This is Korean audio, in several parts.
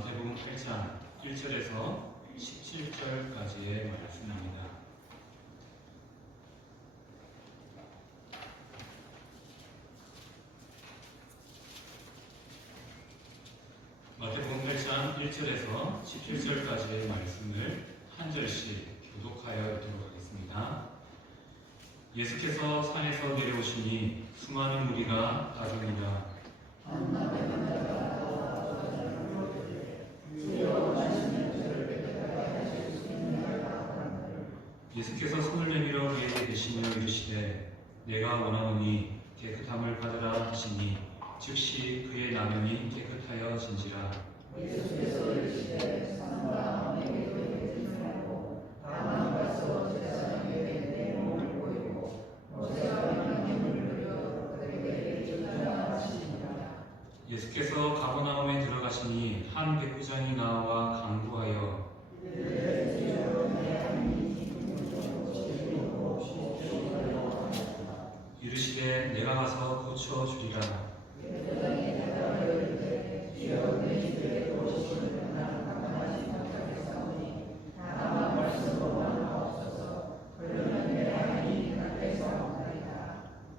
마태복음 8장 1절에서 17절까지의 말씀입니다. 마태복음 8장 1절에서 17절까지의 말씀을 한 절씩 교독하여 읽도록 하겠습니다. 예수께서 산에서 내려오시니 수많은 무리가 따르니라. 예수께서 손을 내밀어 그에게 대시며 이르시되 내가 원하노니 깨끗함을 받으라 하시니 즉시 그의 나면이 깨끗하여진지라. 예수께서 이르시되 산과 마음에게도 이르지 말고 다만 가서 제사장에게 내 몸을 보이고 모세가 명령을 들려 그에게 일어나라 하시니라. 예수께서 가버나움에 들어가시니 한 백부장이 나와 간구하여 이르시되 내가 가서 고쳐 주리라.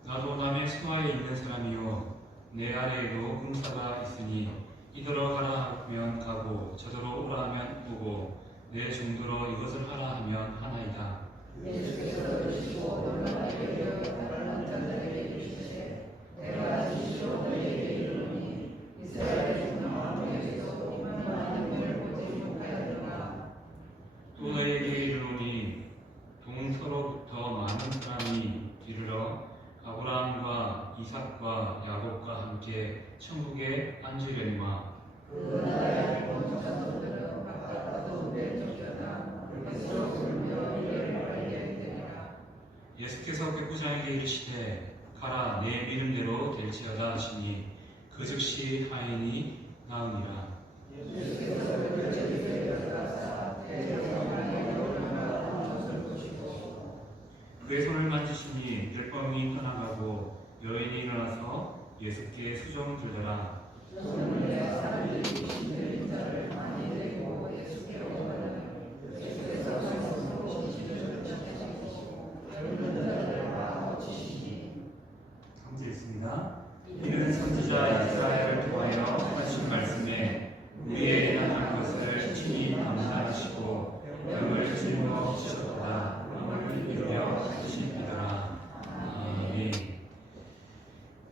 나도 남의 수하에 있는 사람이요 내 아래에도 은사가 있으니 이더러 가라 하면 가고 저더러 오라 하면 오고 내 종들어 이것을 하라 하면 하나이다. 예수께서 들으시고 놀라게 여겨 다른 자들에게 이르시되 내가 진실로 너희에게 이르노니 이스라엘 중 아무에게서도 이만한 은혜를 보지 못하였노라. 또 너희에게 이르노니 동서로부터 많은 사람이 이르러 아브라함과 이삭과 야곱과 함께 천국에 앉으려니와 그 나라의 온 자손들은 바깥도 멸종되었다. 그것으로 울며 이를 알게 되리라. 예수께서 백부장에게 이르시되 가라 내 믿음대로 될지어다 하시니 그 즉시 하인이 나으니라. 예수께서 그를 제비에 들어가사 대제사장의 얼굴과 옷을 보시고 그의 손을 만지시니 율법이 떠나가고 여인이 일어나서 예수께 수종을 들더라. 손을 내어 사람들이 귀신 자를 많이 데리고 예수께 오거늘 예수께서 손으로 귀신을 쫓아내시고 젊은 자를 다 고치시니. 함께 있습니다. 이는 선지자 이사야를 통하여 하신 말씀에 우리에게 나타난 것을 친히 감사하시고 병을 짊어지셨다. 병을 이루려 하시니라. 아멘.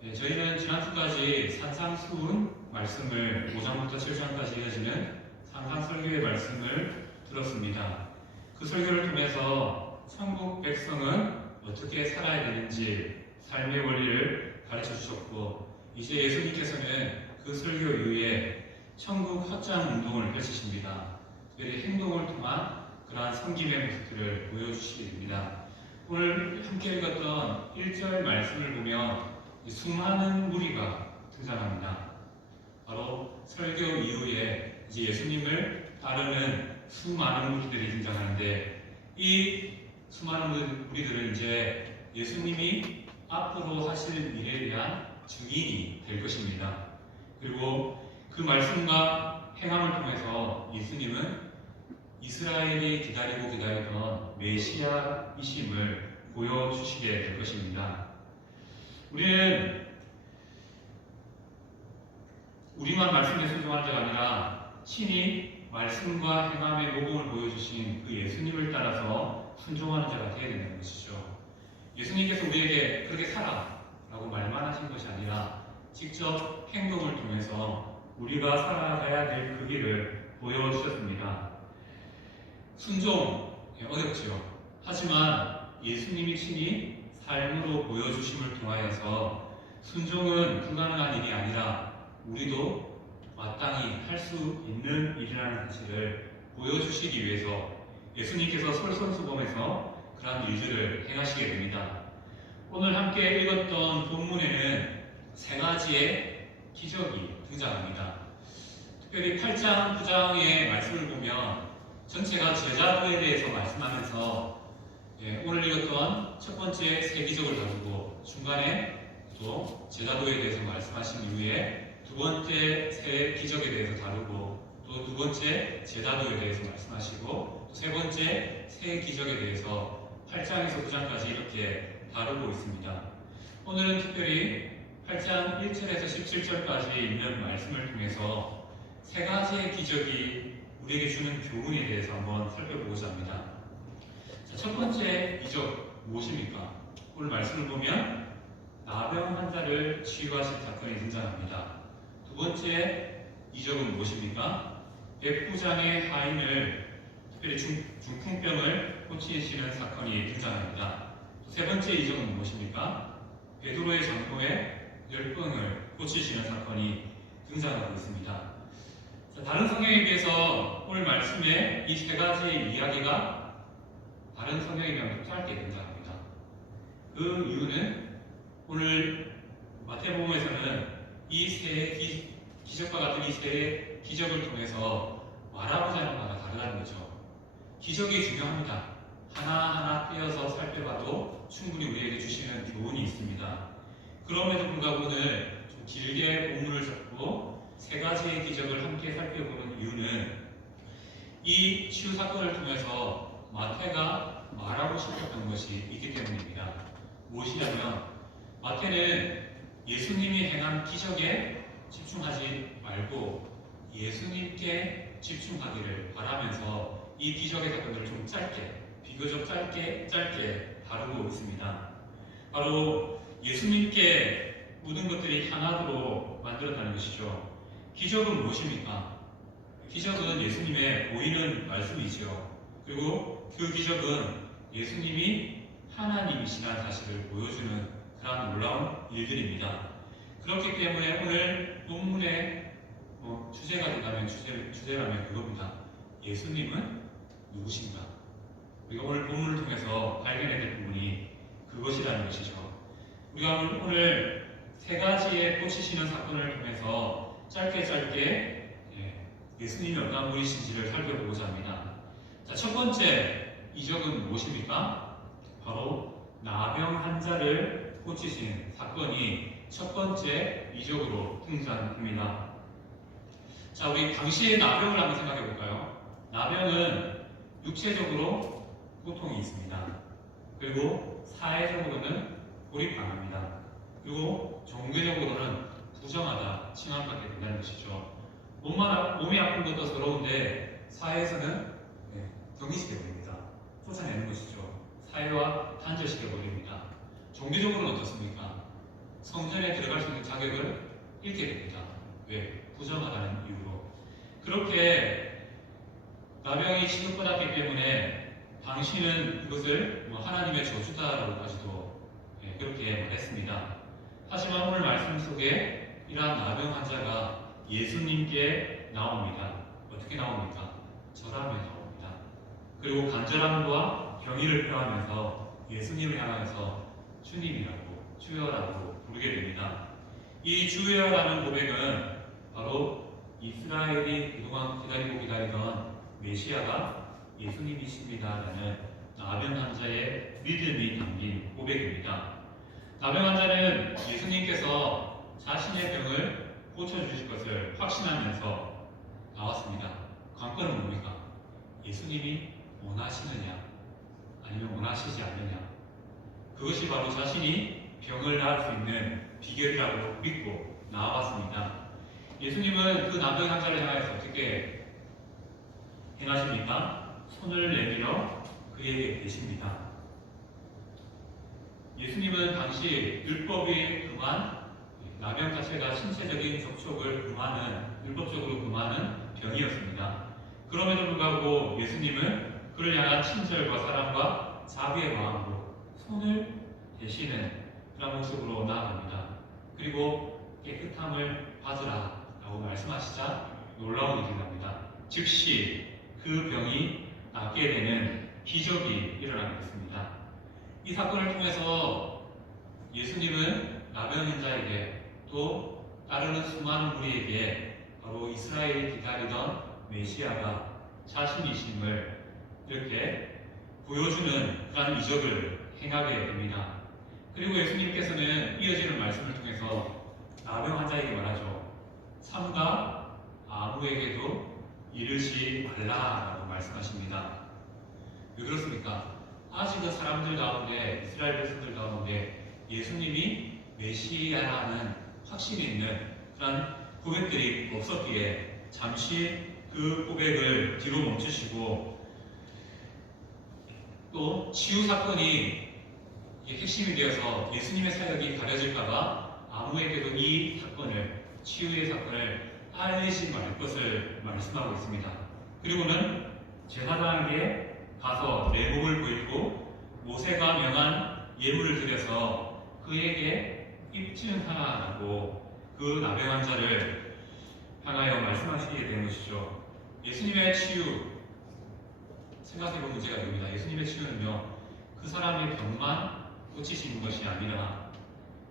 네, 저희는 지난주까지 산상수훈 말씀을 5장부터 7장까지 이어지는 산상설교의 말씀을 들었습니다. 그 설교를 통해서 천국 백성은 어떻게 살아야 되는지 삶의 원리를 가르쳐 주셨고, 이제 예수님께서는 그 설교 이후에 천국 확장 운동을 펼치십니다. 특별히 행동을 통한 그러한 섬김의 모습들을 보여주시게 됩니다. 오늘 함께 읽었던 1절 말씀을 보면 수많은 무리가 등장합니다. 바로 설교 이후에 이제 예수님을 따르는 수많은 무리들이 등장하는데, 이 수많은 무리들은 이제 예수님이 앞으로 하실 일에 대한 증인이 될 것입니다. 그리고 그 말씀과 행함을 통해서 예수님은 이스라엘이 기다리고 기다리던 메시아이심을 보여주시게 될 것입니다. 우리는 우리만 말씀에 순종할 때가 아니라 친히 말씀과 행함의 모범을 보여주신 그 예수님을 따라서 순종하는 자가 되어야 된다는 것이죠. 예수님께서 우리에게 그렇게 살아 라고 말만 하신 것이 아니라 직접 행동을 통해서 우리가 살아가야 될 그 길을 보여주셨습니다. 순종 어렵지요. 하지만 예수님이 친히 삶으로 보여주심을 통하여서 순종은 불가능한 일이 아니라 우리도 마땅히 할 수 있는 일이라는 사실을 보여주시기 위해서 예수님께서 솔선수범해서 그러한 일들을 행하시게 됩니다. 오늘 함께 읽었던 본문에는 세 가지의 기적이 등장합니다. 특별히 8장, 9장의 말씀을 보면 전체가 제자도에 대해서 말씀하면서 오늘 읽었던 첫 번째 세 기적을 다루고 중간에 또 제자도에 대해서 말씀하신 이후에 두 번째 세 기적에 대해서 다루고 또 두 번째 제다도에 대해서 말씀하시고 또 세 번째 새 기적에 대해서 8장에서 9장까지 이렇게 다루고 있습니다. 오늘은 특별히 8장 1절에서 17절까지 있는 말씀을 통해서 세 가지의 기적이 우리에게 주는 교훈에 대해서 한번 살펴보고자 합니다. 자, 첫 번째 기적 무엇입니까? 오늘 말씀을 보면 나병 환자를 치유하신 사건이 등장합니다. 두 번째 이적은 무엇입니까? 백부장의 하인을 특별히 중풍병을 고치시는 사건이 등장합니다. 세 번째 이적은 무엇입니까? 베드로의 장로의 열병을 고치시는 사건이 등장하고 있습니다. 자, 다른 성경에 비해서 오늘 말씀에 이 세 가지의 이야기가 다른 성경에 비하면 짧게 등장합니다. 그 이유는 오늘 마태복음에서는 이 세 기적과 같은 이 세 기적을 통해서 말하고자 하는 바가 다르다는 거죠. 기적이 중요합니다. 하나하나 떼어서 살펴봐도 충분히 우리에게 주시는 교훈이 있습니다. 그럼에도 불구하고 오늘 좀 길게 본문을 잡고 세 가지의 기적을 함께 살펴보는 이유는 이 치유 사건을 통해서 마태가 말하고 싶었던 것이 있기 때문입니다. 무엇이냐면 마태는 예수님이 행한 기적에 집중하지 말고 예수님께 집중하기를 바라면서 이 기적의 사건들을 좀 비교적 짧게 다루고 있습니다. 바로 예수님께 모든 것들이 하나로 만들어가는 것이죠. 기적은 무엇입니까? 기적은 예수님의 보이는 말씀이죠. 그리고 그 기적은 예수님이 하나님이시라는 사실을 보여주는 그런 놀라운 일들입니다. 그렇기 때문에 오늘 본문의 주제가 된다면 주제라면 그겁니다. 예수님은 누구신가? 우리가 오늘 본문을 통해서 발견해야 될 부분이 그것이라는 것이죠. 우리가 오늘 세 가지의 고치시는 사건을 통해서 짧게 예수님이 어떤 분이신지를 살펴보고자 합니다. 자, 첫 번째 이적은 무엇입니까? 바로 나병 환자를 고치신 사건이 첫 번째 이적으로 등장합니다. 자, 우리 당시의 나병을 한번 생각해 볼까요? 나병은 육체적으로 고통이 있습니다. 그리고 사회적으로는 고립당합니다. 그리고 종교적으로는 부정하다, 칭함받게 된다는 것이죠. 몸이 아픈 것도 서러운데 사회에서는 경이시켜 버립니다. 쫓아내는 것이죠. 사회와 단절시켜 버립니다. 종교적으로는 어떻습니까? 성전에 들어갈 수 있는 자격을 잃게 됩니다. 왜? 부정하다는 이유로. 그렇게 나병이 취급받았기 때문에 당신은 그것을 하나님의 저주다라고까지도 그렇게 말했습니다. 하지만 오늘 말씀 속에 이러한 나병 환자가 예수님께 나옵니다. 어떻게 나옵니까? 절하며 나옵니다. 그리고 간절함과 경의를 표하면서 예수님을 향하여서 주님이라고, 주여라고 부르게 됩니다. 이 주여라는 고백은 바로 이스라엘이 그동안 기다리던 메시아가 예수님이십니다라는 나병 환자의 믿음이 담긴 고백입니다. 나병 환자는 예수님께서 자신의 병을 고쳐주실 것을 확신하면서 나왔습니다. 관건은 뭡니까? 예수님이 원하시느냐 아니면 원하시지 않느냐, 그것이 바로 자신이 병을 나을 수 있는 비결이라고 믿고 나와봤습니다. 예수님은 그 나병 환자를 향해서 어떻게 행하십니까? 손을 내밀어 그에게 대십니다. 예수님은 당시 율법이 금한 나병 자체가 신체적인 접촉을 율법적으로 금하는 병이었습니다. 그럼에도 불구하고 예수님은 그를 향한 친절과 사랑과 자비의 마음으로 손을 대시는 그런 모습으로 나아갑니다. 그리고 깨끗함을 받으라 라고 말씀하시자 놀라운 일이 납니다. 즉시 그 병이 낫게 되는 기적이 일어나게 됐습니다. 이 사건을 통해서 예수님은 나병 환자에게 또 따르는 수많은 무리에게 바로 이스라엘이 기다리던 메시아가 자신이심을 이렇게 보여주는 그런 이적을 행하게 됩니다. 그리고 예수님께서는 이어지는 말씀을 통해서 나병 환자에게 말하죠. 삼가 아무에게도 이르지 말라라고 말씀하십니다. 왜 그렇습니까? 아직은 사람들 가운데, 이스라엘 백성들 가운데 예수님이 메시아라는 확신이 있는 그런 고백들이 없었기에 잠시 그 고백을 뒤로 멈추시고, 또 치유 사건이 핵심이 되어서 예수님의 사역이 가려질까봐 아무에게도 이 사건을, 치유의 사건을 알리지 말 것을 말씀하고 있습니다. 그리고는 제사장에게 가서 내복을 보이고 모세가 명한 예물을 드려서 그에게 입증하라고 그 나병 환자를 향하여 말씀하시게 되는 것이죠. 예수님의 치유, 생각해본 문제가 됩니다. 예수님의 치유는요, 그 사람의 병만 고치시는 것이 아니라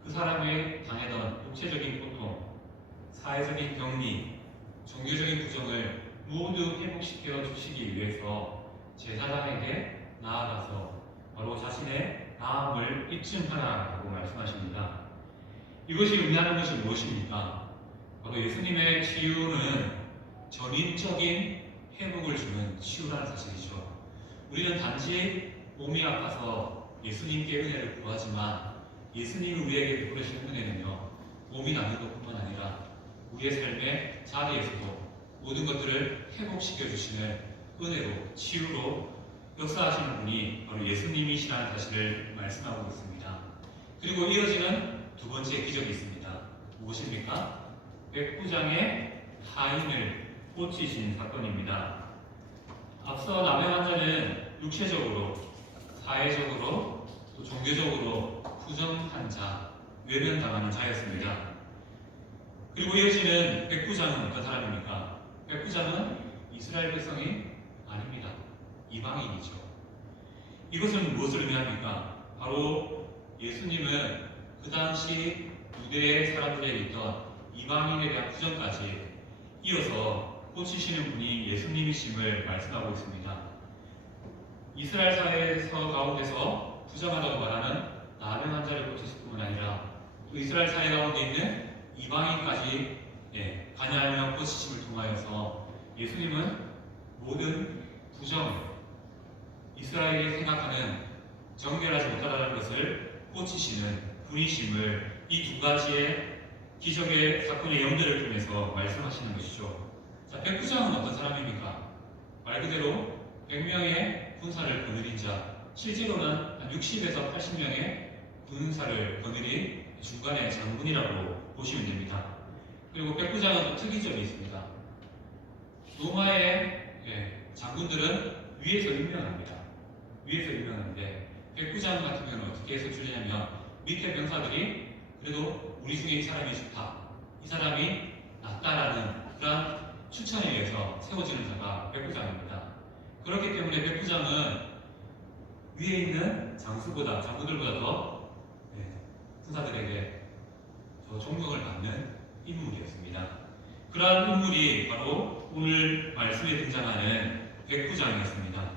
그 사람이 당하던 육체적인 고통, 사회적인 격리, 종교적인 부정을 모두 회복시켜 주시기 위해서 제사장에게 나아가서 바로 자신의 나음을 입증하라고 말씀하십니다. 이것이 의미하는 것이 무엇입니까? 바로 예수님의 치유는 전인적인 회복을 주는 치유라는 사실이죠. 우리는 단지 몸이 아파서 예수님께 은혜를 구하지만 예수님이 우리에게 베푸시는 은혜는요, 몸이 낫는 것뿐만 아니라 우리의 삶의 자리에서도 모든 것들을 회복시켜 주시는 은혜로, 치유로 역사하시는 분이 바로 예수님이시라는 사실을 말씀하고 있습니다. 그리고 이어지는 두 번째 기적이 있습니다. 무엇입니까? 백부장의 하인을 고치신 사건입니다. 앞서 나병 환자는 육체적으로, 사회적으로, 또 종교적으로 부정한 자, 외면당하는 자였습니다. 그리고 이어지는 백부장은 어떤 사람입니까? 백부장은 이스라엘 백성이 아닙니다. 이방인이죠. 이것은 무엇을 의미합니까? 바로 예수님은 그 당시 유대 사람들에게 있던 이방인에 대한 부정까지 이어서 고치시는 분이 예수님이심을 말씀하고 있습니다. 이스라엘 사회에서 가운데서 부정하다고 말하는 나병 환자를 고치실 뿐만 아니라 또 이스라엘 사회 가운데 있는 이방인까지 관여하며 고치심을 통하여서 예수님은 모든 부정을, 이스라엘이 생각하는 정결하지 못하다는 것을 고치시는 분이심을 이 두 가지의 기적의 사건의 연결을 통해서 말씀하시는 것이죠. 자, 백부장은 어떤 사람입니까? 말 그대로 100명의 군사를 거느린 자, 실제로는 한 60에서 80명의 군사를 거느린 중간의 장군이라고 보시면 됩니다. 그리고 백부장은 또 특이점이 있습니다. 로마의 장군들은 위에서 임명합니다. 위에서 임명하는데 백부장 같은 경우는 어떻게 해서 줄이냐면 밑에 병사들이 그래도 우리 중에 이 사람이 좋다, 이 사람이 낫다라는 그런 추천에 의해서 세워지는 자가 백부장입니다. 그렇기 때문에 백부장은 위에 있는 장수보다, 장군들보다 더 군사들에게 더 존경을 받는 인물이었습니다. 그러한 인물이 바로 오늘 말씀에 등장하는 백부장이었습니다.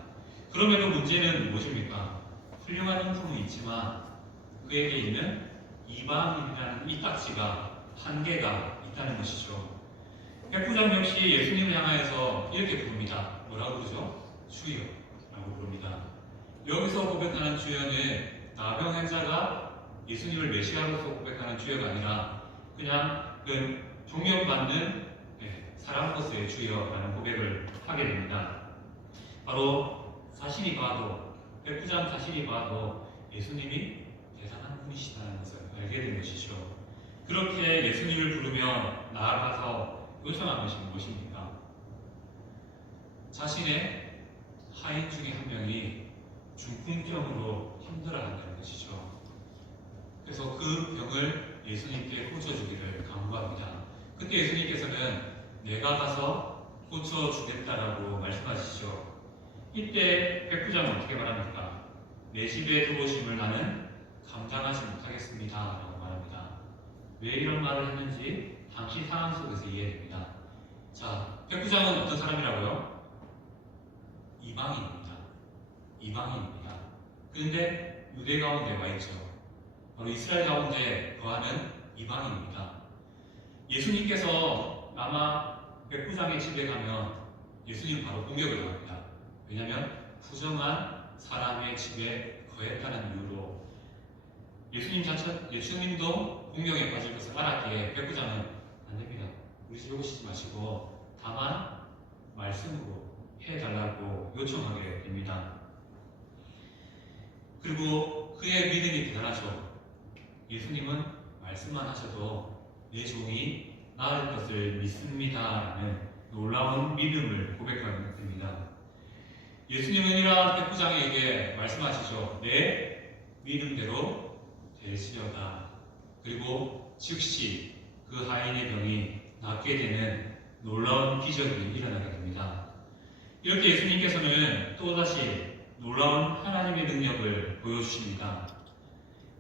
그럼에도 문제는 무엇입니까? 훌륭한 인품은 있지만 그에게 있는 이방인이라는 이 딱지가 한계가 있다는 것이죠. 백부장 역시 예수님을 향하여서 이렇게 부릅니다. 뭐라고 부르죠? 주여라고 부릅니다. 여기서 고백하는 주여는 나병 환자가 예수님을 메시아로서 고백하는 주여가 아니라 그냥 그 존경받는 사람으로서의 주여라는 고백을 하게 됩니다. 바로 자신이 봐도, 백부장 자신이 봐도 예수님이 대단한 분이시다는 것을 알게 된 것이죠. 그렇게 예수님을 부르며 나아가서 요청한 것이 무엇입니까? 자신의 하인 중에 한 명이 중풍병으로 힘들어한다는 것이죠. 그래서 그 병을 예수님께 고쳐주기를 간구합니다. 그때 예수님께서는 내가 가서 고쳐주겠다라고 말씀하시죠. 이때 백부장은 어떻게 말합니까? 내 집에 들어오심을 나는 감당하지 못하겠습니다 라고 말합니다. 왜 이런 말을 했는지 당시 상황 속에서 이해됩니다. 자, 백부장은 어떤 사람이라고요? 이방인입니다. 이방인입니다. 그런데 유대 가운데 와 있죠. 바로 이스라엘 가운데 거하는 이방인입니다. 예수님께서 아마 백부장의 집에 가면 예수님 바로 공격을 당합니다. 왜냐하면 부정한 사람의 집에 거했다는 이유로 예수님도 공격에 빠질 것을 알았기에 백부장은 안 됩니다. 우리 집에 오시지 마시고 다만 말씀으로 해달라고 요청하게 됩니다. 그리고 그의 믿음이 대단하죠. 예수님은 말씀만 하셔도 내 종이 나을 것을 믿습니다라는 놀라운 믿음을 고백하게 됩니다. 예수님은 이러한 백부장에게 말씀하시죠. 내 믿음대로 될지어다. 그리고 즉시 그 하인의 병이 낫게 되는 놀라운 기적이 일어나게 됩니다. 이렇게 예수님께서는 또다시 놀라운 하나님의 능력을 보여주십니다.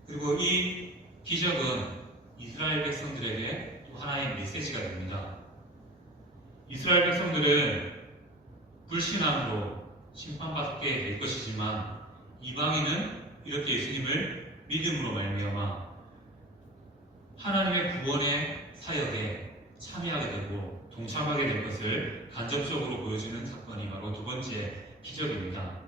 그리고 이 기적은 이스라엘 백성들에게 또 하나의 메시지가 됩니다. 이스라엘 백성들은 불신함으로 심판받게 될 것이지만 이방인은 이렇게 예수님을 믿음으로 말미암아 하나님의 구원의 사역에 참여하게 되고 동참하게 될 것을 간접적으로 보여주는 사건이 바로 두 번째 기적입니다.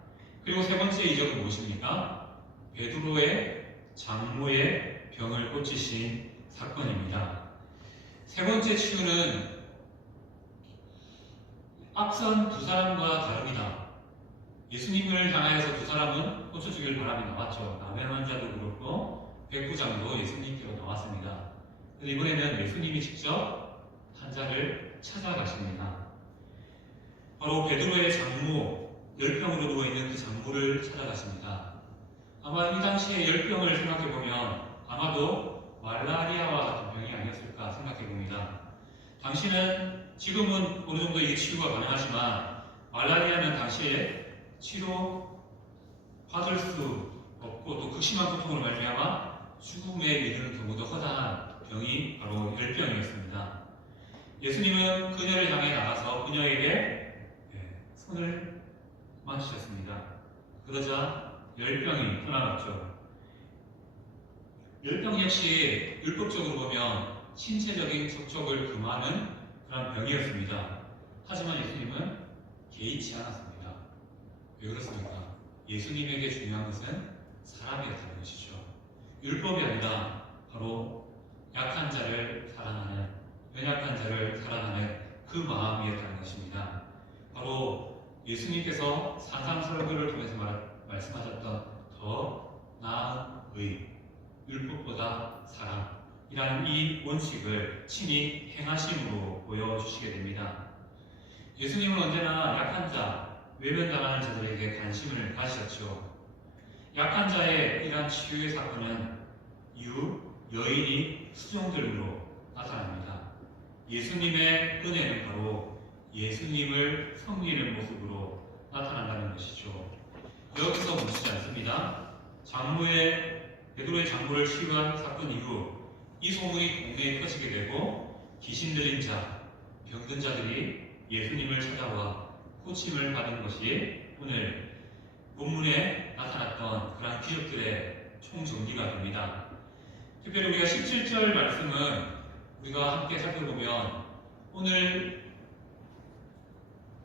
그리고 세 번째 이적은 무엇입니까? 베드로의 장모의 병을 고치신 사건입니다. 세 번째 치유는 앞선 두 사람과 다릅니다. 예수님을 향하여서 두 사람은 고쳐주길 바람이 나왔죠. 남의 환자도 그렇고 백부장도 예수님께로 나왔습니다. 그런데 이번에는 예수님이 직접 환자를 찾아가십니다. 바로 베드로의 장모, 열병으로 누워있는 그 장모를 찾아가십니다. 아마 이 당시에 열병을 생각해보면 아마도 말라리아와 같은 병이 아니었을까 생각해봅니다. 당시는 지금은 어느 정도 이게 치유가 가능하지만 말라리아는 당시에 치료 받을 수 없고 또 극심한 고통으로 말미암아 죽음에 이르는 경우도 허다한 병이 바로 열병이었습니다. 예수님은 그녀를 향해 나가서 그녀에게 손을 만지셨습니다. 그러자 열병이 떠나갔죠. 열병 역시 율법적으로 보면 신체적인 접촉을 금하는 그런 병이었습니다. 하지만 예수님은 개의치 않았습니다. 왜 그렇습니까? 예수님에게 중요한 것은 사람이었다는 것이죠. 율법이 아니라 바로 약한 자를 사랑하는, 연약한 자를 사랑하는 그 마음이었다는 것입니다. 바로 예수님께서 산상설교를 통해서 말씀하셨던 더 나은 의, 율법보다 사랑이라는 이 원칙을 친히 행하심으로 보여주시게 됩니다. 예수님은 언제나 약한 자, 외면당하는 자들에게 관심을 가지셨죠. 약한 자의 이러한 치유의 사건은 여인이 수종들로 나타납니다. 예수님의 은혜는 바로 예수님을 섬기는 모습으로 나타난다는 것이죠. 여기서 멈추지 않습니다. 베드로의 장모를 치유한 사건 이후 이 소문이 동네에 퍼지게 되고 귀신 들린 자, 병든 자들이 예수님을 찾아와 고침을 받은 것이 오늘 본문에 나타났던 그러한 기적들의 총정리가 됩니다. 특별히 우리가 17절 말씀은 우리가 함께 살펴보면 오늘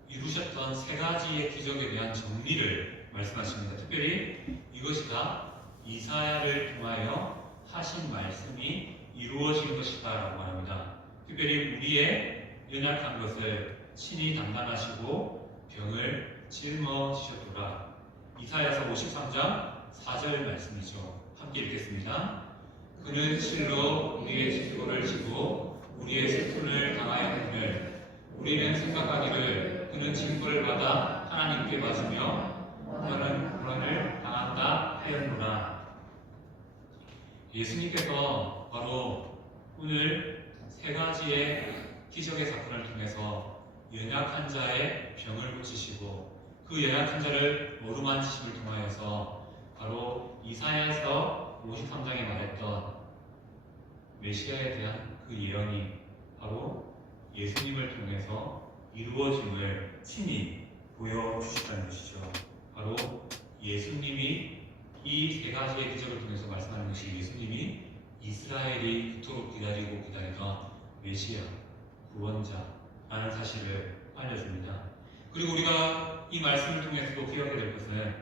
이루셨던 세 가지의 기적에 대한 정리를 말씀하십니다. 특별히 이것이 다 이사야를 통하여 하신 말씀이 이루어진 것이다 라고 합니다. 특별히 우리의 연약한 것을 친히 담당하시고 병을 짊어지셨도다. 이사야서 53장 4절 말씀이죠. 함께 읽겠습니다. 그는 실로 우리의 질고를 지고 우리의 슬픔을 당하였느니라. 우리는 생각하기를 그는 징벌을 받아 하나님께 받으며 너는 구원을 당한다 하였노라. 예수님께서 바로 오늘 세 가지의 기적의 사건을 통해서 연약한 자의 병을 고치시고 그 연약한 자를 어루만지심을 통하여서 바로 이사야서 53장에 말했던 메시아에 대한 그 예언이 바로 예수님을 통해서 이루어짐을 친히 보여주시다는 것이죠. 바로 예수님이 이 세 가지의 기적을 통해서 말씀하는 것이 예수님이 이스라엘이 그토록 기다리고 기다리던 메시아, 구원자라는 사실을 알려줍니다. 그리고 우리가 이 말씀을 통해서도 기억해야 될 것은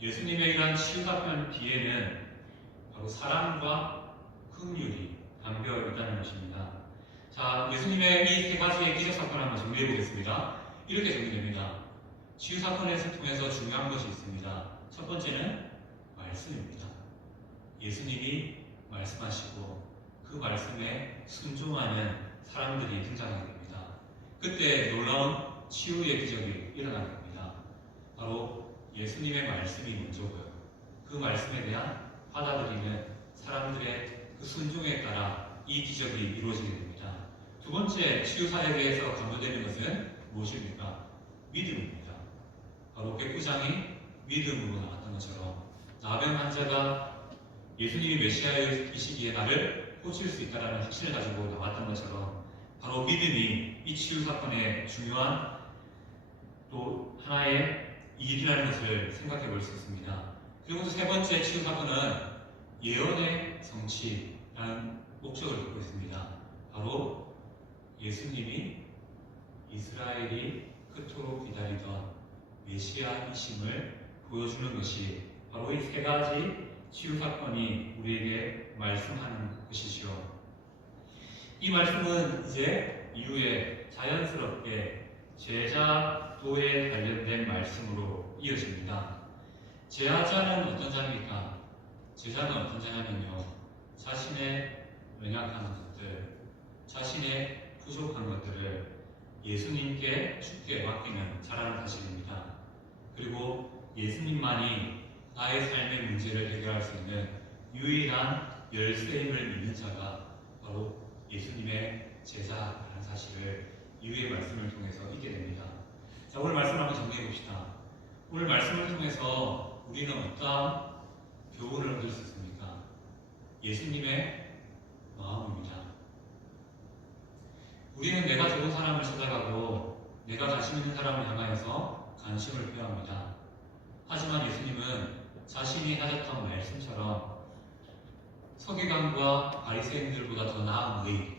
예수님의 이러한 치유사건 뒤에는 바로 사랑과 긍휼이 담겨 있다는 것입니다. 자, 예수님의 이 세 가지의 기적사건을 한번 정리해 보겠습니다. 이렇게 정리됩니다. 치유사건을 통해서 중요한 것이 있습니다. 첫 번째는 말씀입니다. 예수님이 말씀하시고 그 말씀에 순종하는 사람들이 등장하게 됩니다. 그때 놀라운 치유의 기적이 일어나게 됩니다. 바로 예수님의 말씀이 먼저고요. 그 말씀에 대한 받아들이는 사람들의 그 순종에 따라 이 기적이 이루어지게 됩니다. 두 번째 치유사역에서 강조되는 것은 무엇입니까? 믿음입니다. 바로 백부장이 믿음으로 나왔던 것처럼 나병 환자가 예수님이 메시아이시기에 나를 고칠 수 있다는 확신을 가지고 나왔던 것처럼 바로 믿음이 이 치유사건의 중요한 또 하나의 일이라는 것을 생각해 볼 수 있습니다. 그리고 또 세 번째 치유사건은 예언의 성취라는 목적을 갖고 있습니다. 바로 예수님이 이스라엘이 그토록 기다리던 메시아이심을 보여주는 것이 바로 이 세 가지 치유사건이 우리에게 말씀하는 것이죠. 이 말씀은 이제 이후에 자연스럽게 제자도에 관련된 말씀으로 이어집니다. 제자는 어떤 자입니까? 제자는 어떤 자냐면요, 자신의 연약한 것들, 자신의 부족한 것들을 예수님께 주께 맡기는 자라는 사실입니다. 그리고 예수님만이 나의 삶의 문제를 해결할 수 있는 유일한 열쇠임을 믿는 자가 바로 예수님의 제자라는 사실을 이후의 말씀을 통해서 잊게 됩니다. 자, 오늘 말씀을 한번 정리해 봅시다. 오늘 말씀을 통해서 우리는 어떠한 교훈을 얻을 수 있습니까? 예수님의 마음입니다. 우리는 내가 좋은 사람을 찾아가고 내가 관심 있는 사람을 향하여서 관심을 표합니다. 하지만 예수님은 자신이 하셨던 말씀처럼 서기관과 바리새인들보다 더 나은 의,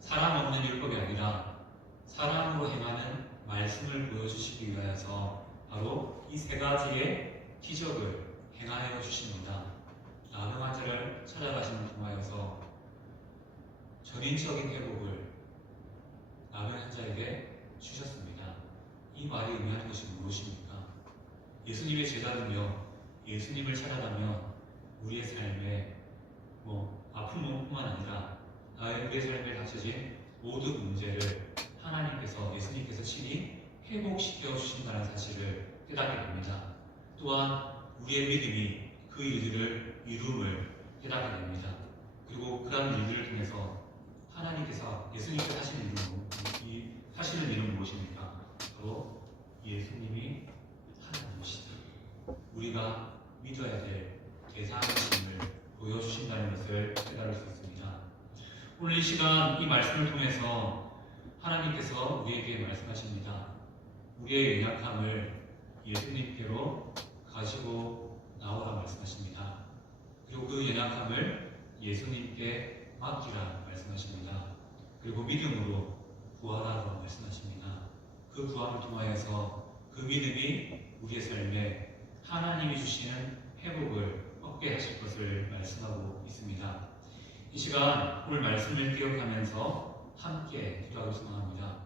사랑 없는 율법이 아니라 사랑으로 행하는 말씀을 보여주시기 위하여서 바로 이 세 가지의 기적을 행하여 주십니다. 나병 환자를 찾아가시는 통하여서 전인적인 회복을 나병 환자에게 주셨습니다. 이 말이 의미하는 것이 무엇입니까? 예수님의 제자는요, 예수님을 찾아가면 우리의 삶에 아픈 몸뿐만 아니라 우리의 삶에 닥쳐진 모든 문제를 하나님께서, 예수님께서 친히 회복시켜 주신다는 사실을 깨닫게 됩니다. 또한 우리의 믿음이 그 일들을 이룸을 깨닫게 됩니다. 그리고 그런 일들을 통해서 하나님께서 예수님께서 하시는 일은 무엇입니까? 바로 예수님이 하나님 것이다. 우리가 믿어야 될 대상이심을 보여주신다는 것을 깨달을 수 있습니다. 오늘 이 시간 이 말씀을 통해서 하나님께서 우리에게 말씀하십니다. 우리의 연약함을 예수님께로 가지고 나오라 말씀하십니다. 그리고 그 연약함을 예수님께 맡기라 말씀하십니다. 그리고 믿음으로 구하라고 말씀하십니다. 그 구함을 통하여서 그 믿음이 우리의 삶에 하나님이 주시는 회복을 얻게 하실 것을 말씀하고 있습니다. 이 시간 오늘 말씀을 기억하면서 함께 기도하고 소망합니다.